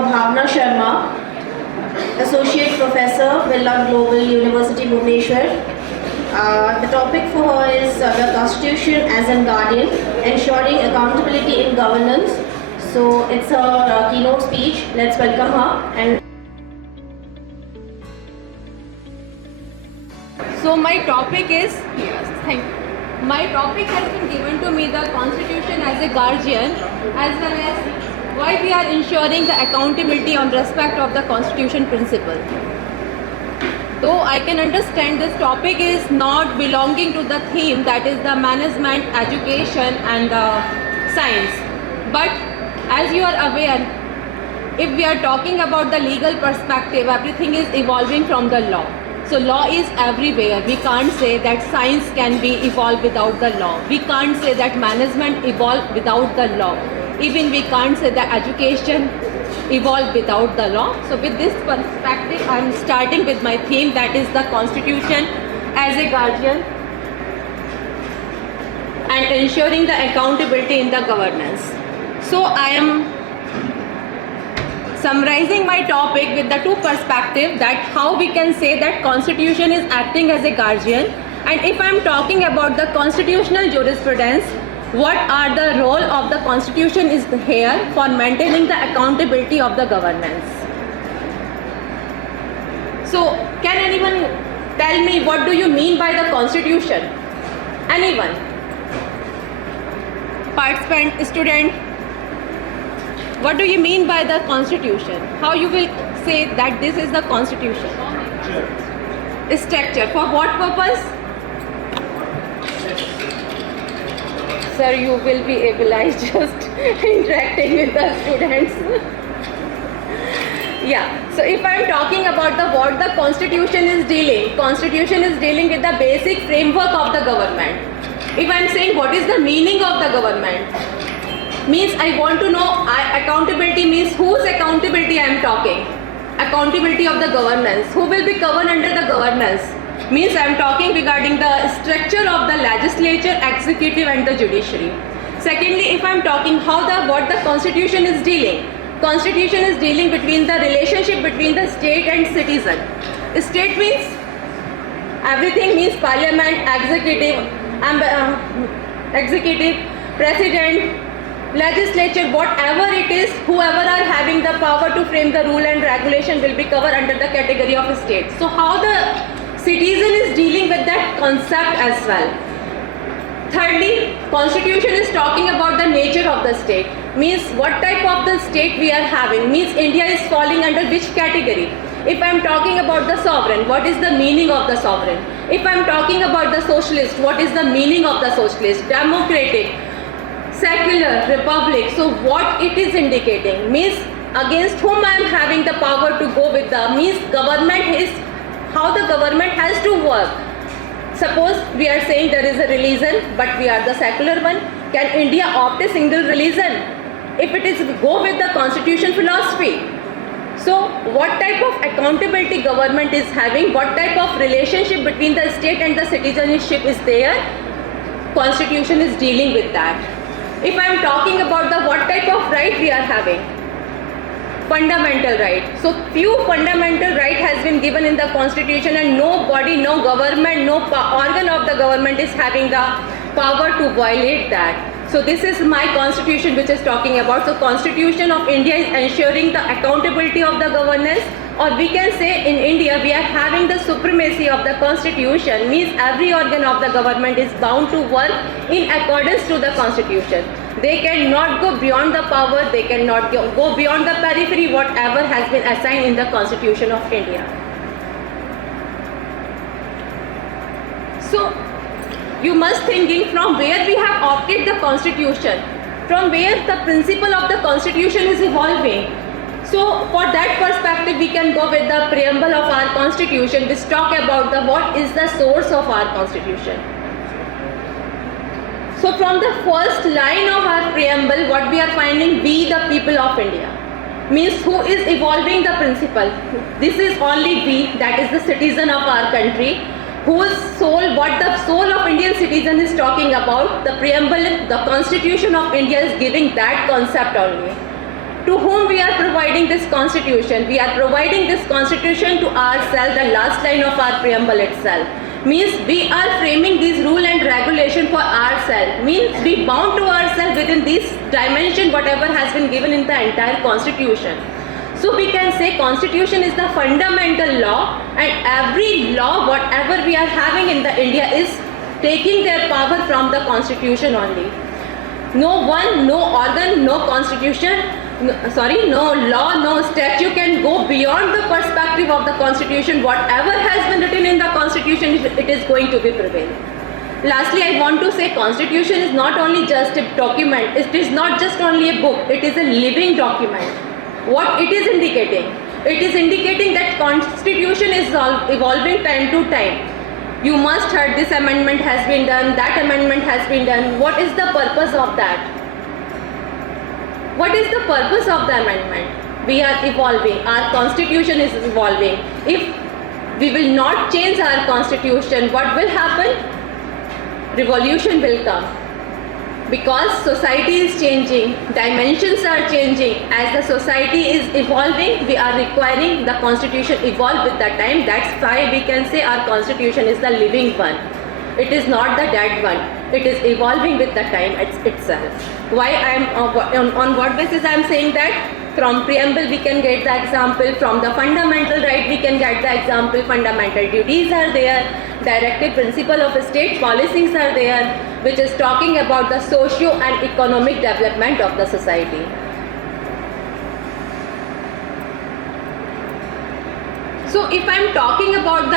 Bhavna Sharma, Associate Professor, Birla Global University, Bhubaneswar. The topic for her is the Constitution as a guardian, ensuring accountability in governance. So it's her keynote speech. Let's welcome her. And so my topic is, yes, thank you. My topic has been given to me, the Constitution as a guardian, as well as why we are ensuring the accountability on respect of the Constitution principle. Though I can understand this topic is not belonging to the theme, that is the management, education and science. But as you are aware, if we are talking about the legal perspective, everything is evolving from the law. So law is everywhere. We can't say that science can be evolved without the law. We can't say that management evolved without the law. Even we can't say that education evolved without the law. So with this perspective, I am starting with my theme, that is the Constitution as a guardian and ensuring the accountability in the governance. So I am summarizing my topic with the two perspectives, that how we can say that Constitution is acting as a guardian, and if I am talking about the constitutional jurisprudence, what are the role of the Constitution is here for maintaining the accountability of the governance. So can anyone tell me what do you mean by the Constitution? Anyone? Participant, student? What do you mean by the Constitution? How you will say that this is the Constitution? Structure. For what purpose? Sir, you will be obliged just interacting with the students. Yeah. So if I am talking about what the Constitution is dealing with the basic framework of the government. If I am saying what is the meaning of the government, means I want to know accountability means whose accountability I am talking. Accountability of the governance. Who will be covered under the governance? Means I am talking regarding the structure of the legislature, executive and the judiciary. Secondly, if I am talking what the Constitution is dealing. Constitution is dealing between the relationship between the state and citizen. State means everything, means parliament, executive, president, legislature, whatever it is, whoever are having the power to frame the rule and regulation will be covered under the category of state. So how the citizen is dealing with that concept as well. Thirdly, Constitution is talking about the nature of the state. Means what type of the state we are having. Means India is falling under which category. If I am talking about the sovereign, what is the meaning of the sovereign? If I am talking about the socialist, what is the meaning of the socialist? Democratic, secular, republic. So what it is indicating means against whom I am having the power to go with the, means government is how the government has to work. Suppose we are saying there is a religion but we are the secular one. Can India opt a single religion? If it is go with the constitution philosophy. So what type of accountability government is having, what type of relationship between the state and the citizenship is there, Constitution is dealing with that. If I am talking about the what type of right we are having, fundamental right. So few fundamental right has been given in the Constitution and nobody, no government, no organ of the government is having the power to violate that. So this is my Constitution which is talking about. So Constitution of India is ensuring the accountability of the governance, or we can say in India we are having the supremacy of the Constitution, means every organ of the government is bound to work in accordance to the Constitution. They cannot go beyond the power, they cannot go beyond the periphery, whatever has been assigned in the Constitution of India. So you must thinking from where we have opted the Constitution, from where the principle of the Constitution is evolving. So for that perspective we can go with the preamble of our Constitution, which talk about the what is the source of our Constitution. So from the first line of our preamble, what we are finding, we the people of India, means who is evolving the principle. This is only we, that is the citizen of our country, whose soul, what the soul of Indian citizen is talking about, the preamble, the Constitution of India is giving that concept only. to whom we are providing this constitution? We are providing this constitution to ourselves, the last line of our preamble itself. Means we are framing these rule and regulation for ourselves. Means we bound to ourselves within this dimension, whatever has been given in the entire constitution. So we can say constitution is the fundamental law, and every law, whatever we are having in the India, is taking their power from the constitution only. No one, no organ, no constitution, no law, no statute can go beyond the perspective of the constitution. Whatever has been written in the constitution, it is going to be prevail. Lastly, I want to say constitution is not only just a document, it is not just only a book, it is a living document. What it is indicating? It is indicating that constitution is evolving time to time. You must heard this amendment has been done, that amendment has been done. What is the purpose of that? What is the purpose of the amendment? We are evolving. Our constitution is evolving. If we will not change our constitution, what will happen? Revolution will come. Because society is changing, dimensions are changing. As the society is evolving, we are requiring the constitution evolve with the time. That's why we can say our constitution is the living one. It is not the dead one. It is evolving with the time itself. Why I am on what basis I am saying that? From preamble we can get the example, from the fundamental right we can get the example, fundamental duties are there, directive principle of state policies are there, which is talking about the socio and economic development of the society. So if I am talking about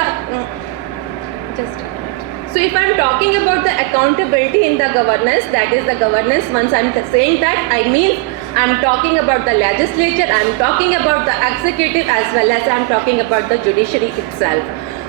if I am talking about the accountability in the governance, that is the governance, once I am saying that, I mean I am talking about the legislature, I am talking about the executive, as well as I am talking about the judiciary itself.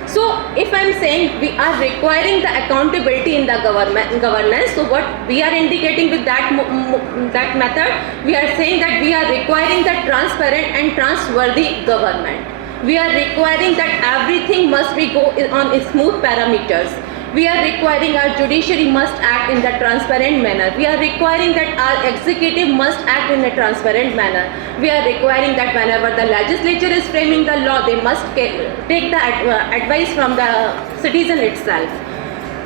So if I am saying we are requiring the accountability in the governance, so what we are indicating with that method, we are saying that we are requiring the transparent and trustworthy government. We are requiring that everything must be go on smooth parameters. We are requiring our judiciary must act in the transparent manner. We are requiring that our executive must act in a transparent manner. We are requiring that whenever the legislature is framing the law, they must take the advice from the citizen itself.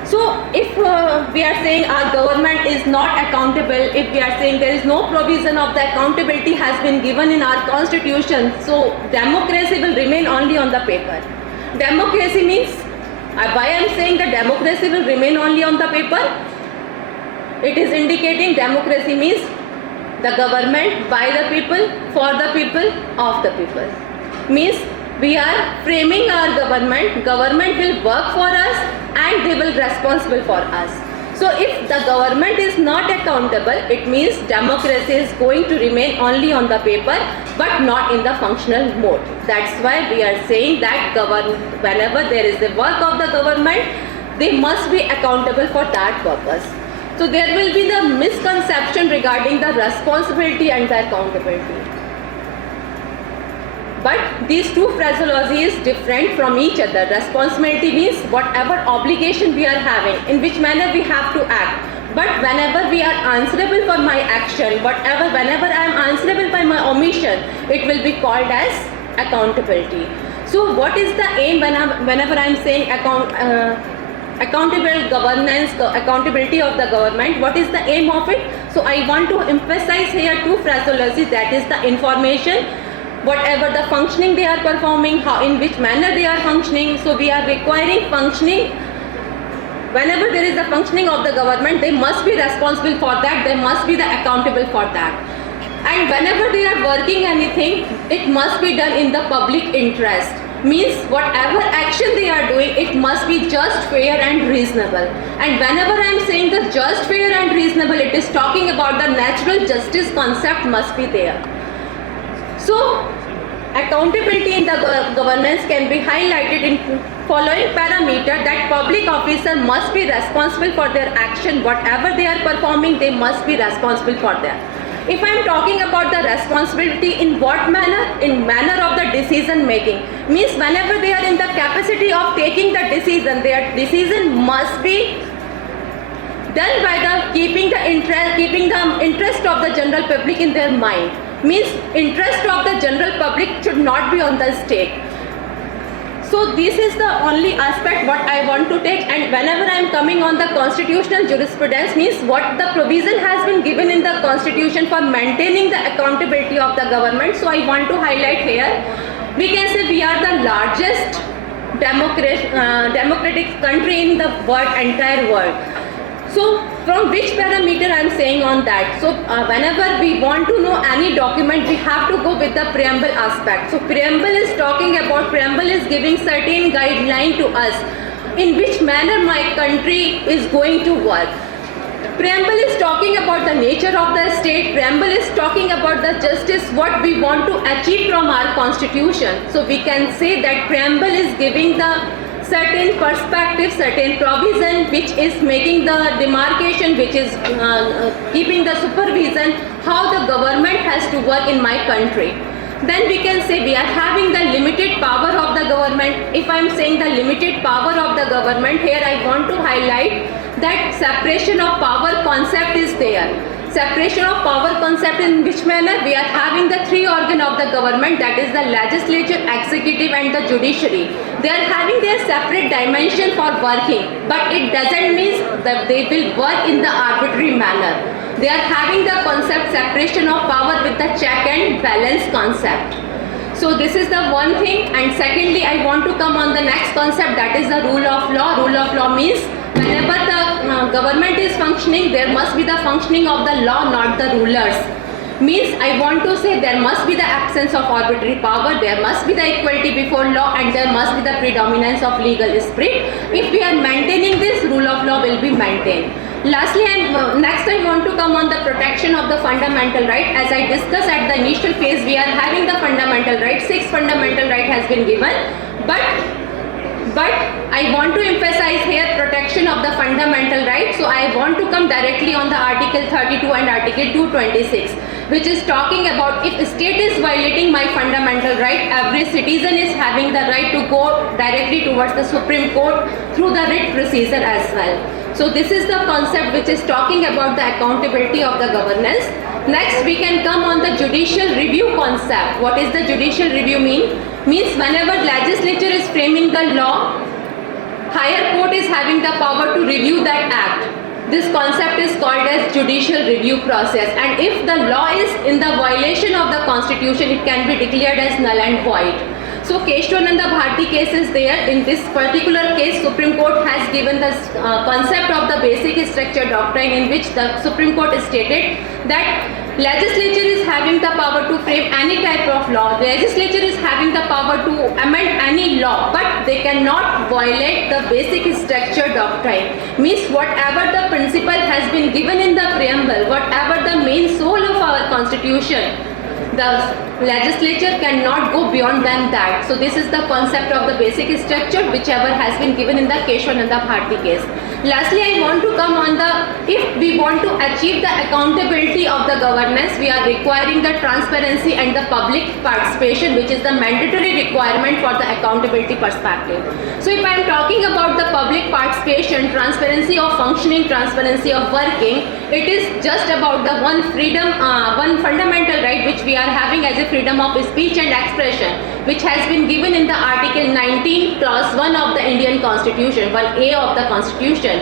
So if we are saying our government is not accountable, if we are saying there is no provision of the accountability has been given in our constitution, so democracy will remain only on the paper. Democracy means, why I am saying that democracy will remain only on the paper? It is indicating democracy means the government by the people, for the people, of the people. Means we are framing our government will work for us and they will responsible for us. So if the government is not accountable, it means democracy is going to remain only on the paper but not in the functional mode. That's why we are saying that whenever there is the work of the government, they must be accountable for that purpose. So there will be the misconception regarding the responsibility and the accountability. But these two phraseology is different from each other. Responsibility means whatever obligation we are having, in which manner we have to act. But whenever we are answerable for my action, whenever I am answerable by my omission, it will be called as accountability. So what is the aim whenever I am saying accountable governance, accountability of the government, what is the aim of it? So I want to emphasize here two phraseology, that is the information, whatever the functioning they are performing, how in which manner they are functioning. So we are requiring functioning. Whenever there is a functioning of the government, they must be responsible for that, they must be the accountable for that. And whenever they are working anything, it must be done in the public interest. Means whatever action they are doing, it must be just, fair and reasonable. And whenever I am saying the just, fair and reasonable, it is talking about the natural justice concept must be there. So accountability in the governance can be highlighted in following parameter, that public officer must be responsible for their action. Whatever they are performing, they must be responsible for that. If I am talking about the responsibility, in what manner? In manner of the decision making. Means whenever they are in the capacity of taking the decision, their decision must be done by the keeping the interest of the general public in their mind. means interest of the general public should not be on the stake. So this is the only aspect what I want to take, and whenever I am coming on the constitutional jurisprudence, means what the provision has been given in the constitution for maintaining the accountability of the government. So I want to highlight here, we can say we are the largest democratic country in the world, entire world. So from which parameter I am saying on that? So whenever we want to know any document, we have to go with the preamble aspect. So preamble is giving certain guideline to us in which manner my country is going to work. Preamble is talking about the nature of the state. Preamble is talking about the justice, what we want to achieve from our constitution. So we can say that preamble is giving the certain perspective, certain provision which is making the demarcation, which is keeping the supervision, how the government has to work in my country. Then we can say we are having the limited power of the government. If I am saying the limited power of the government, here I want to highlight that separation of power concept is there. Separation of power concept in which manner? We are having the three organ of the government, that is the legislature, executive and the judiciary. They are having their separate dimension for working, but it doesn't mean that they will work in the arbitrary manner. They are having the concept separation of power with the check and balance concept. So this is the one thing, and secondly I want to come on the next concept, that is the rule of law. Rule of law means whenever the government is functioning, there must be the functioning of the law, not the rulers. Means I want to say there must be the absence of arbitrary power, there must be the equality before law, and there must be the predominance of legal spirit. If we are maintaining this, rule of law will be maintained. Lastly, next I want to come on the protection of the fundamental right. As I discussed at the initial phase, we are having the fundamental right. 6 fundamental right has been given, but I want to emphasize here protection of the fundamental right. So I want to come directly on the Article 32 and Article 226, which is talking about if state is violating my fundamental right, every citizen is having the right to go directly towards the Supreme Court through the writ procedure as well. So this is the concept which is talking about the accountability of the governance. Next we can come on the judicial review concept. What is the judicial review mean? Means whenever legislature is framing the law, higher court is having the power to review that act. This concept is called as judicial review process, and if the law is in the violation of the constitution, it can be declared as null and void. So Keshwananda Bharti case is there. In this particular case, Supreme Court has given the concept of the basic structure doctrine, in which the Supreme Court stated that legislature is having the power to frame any type of law. The legislature is having the power to amend any law, but they cannot violate the basic structure doctrine. Means whatever the principle has been given in the preamble, whatever the main soul of our constitution, the legislature cannot go beyond than that. So this is the concept of the basic structure whichever has been given in the Keshwananda Bharti case. Lastly, I want to come on the, if we want to achieve the accountability of the governance, we are requiring the transparency and the public participation, which is the mandatory requirement for the accountability perspective. So if I am talking about the public participation, transparency of functioning, transparency of working, it is just about the one freedom, one fundamental right which we are having as a freedom of speech and expression, which has been given in the Article 19 clause 1 of the Indian Constitution, 1A of the Constitution.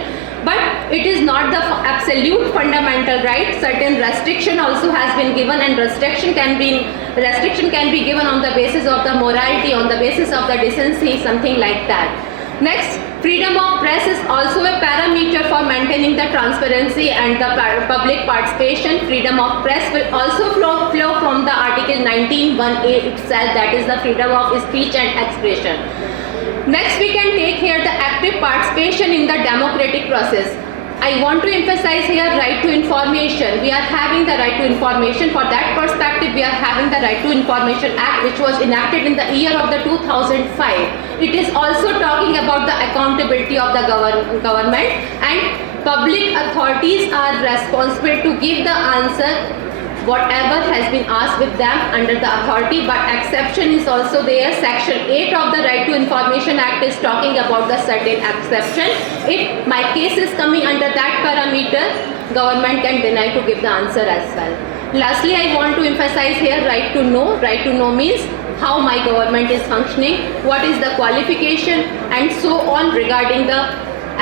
But it is not the absolute fundamental right. Certain restriction also has been given, and restriction can be given on the basis of the morality, on the basis of the decency, something like that. Next, freedom of press is also a parameter for maintaining the transparency and the public participation. Freedom of press will also flow from the Article 19(1)(a) itself, that is the freedom of speech and expression. Next, we can take here the active participation in the democratic process. I want to emphasize here right to information. We are having the right to information. For that perspective, we are having the Right to Information Act, which was enacted in the year of the 2005. It is also talking about the accountability of the government, and public authorities are responsible to give the answer whatever has been asked with them under the authority, but exception is also there. Section 8 of the Right to Information Act is talking about the certain exception. If my case is coming under that parameter, government can deny to give the answer as well. Lastly, I want to emphasize here right to know. Right to know means how my government is functioning, what is the qualification, and so on regarding the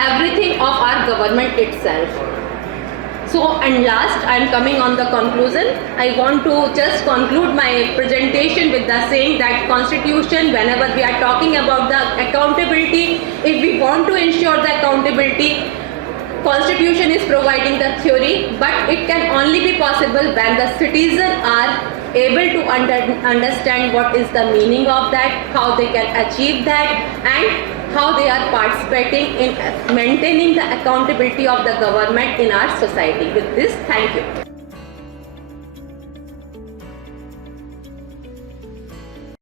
everything of our government itself. So, and last, I am coming on the conclusion. I want to just conclude my presentation with the saying that Constitution, whenever we are talking about the accountability, if we want to ensure the accountability, Constitution is providing the theory, but it can only be possible when the citizens are able to understand what is the meaning of that, how they can achieve that, and how they are participating in maintaining the accountability of the government in our society. With this, thank you.